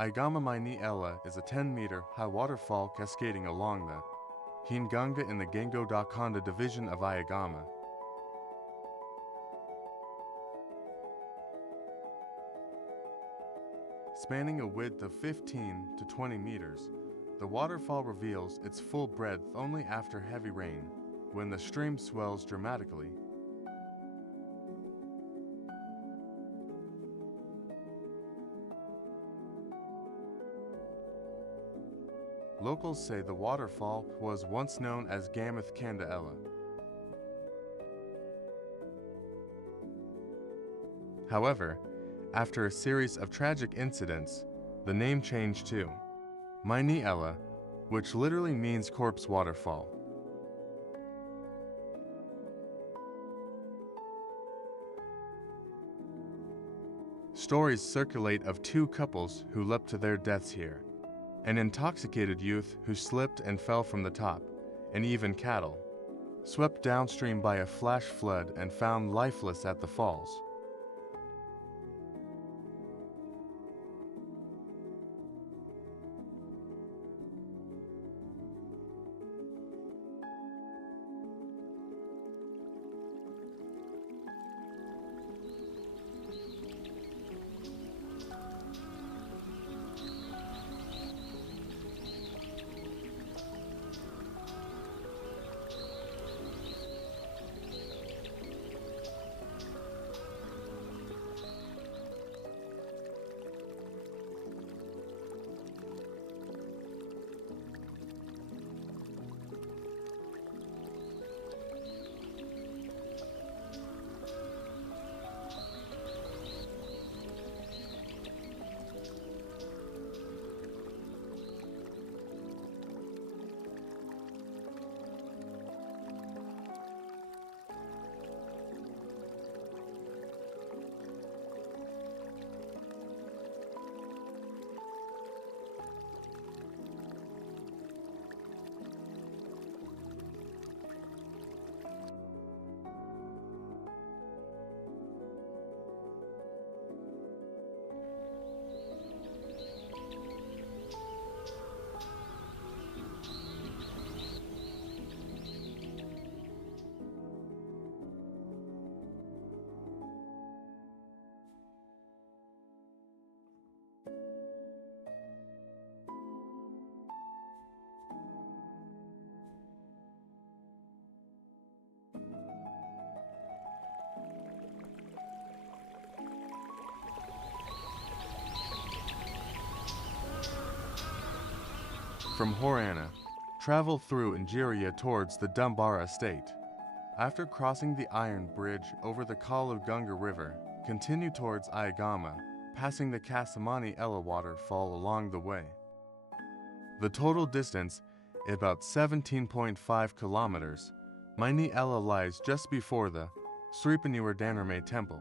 Ayagama Minee Ella is a 10-meter high waterfall cascading along the Heen Ganga in the Gangodakanda Division of Ayagama. Spanning a width of 15 to 20 meters, the waterfall reveals its full breadth only after heavy rain, when the stream swells dramatically. Locals say the waterfall was once known as Gamith Kanda Ella. However, after a series of tragic incidents, the name changed to Minee Ella, which literally means corpse waterfall. Stories circulate of two couples who leapt to their deaths here, an intoxicated youth who slipped and fell from the top, and even cattle, swept downstream by a flash flood and found lifeless at the falls. From Horana, travel through Nigeria towards the Dumbara State. After crossing the iron bridge over the Ganga River, continue towards Ayagama, passing the Cascading Ella waterfall along the way. The total distance is about 17.5 kilometers. Minee Ella lies just before the Sri Danarme Temple.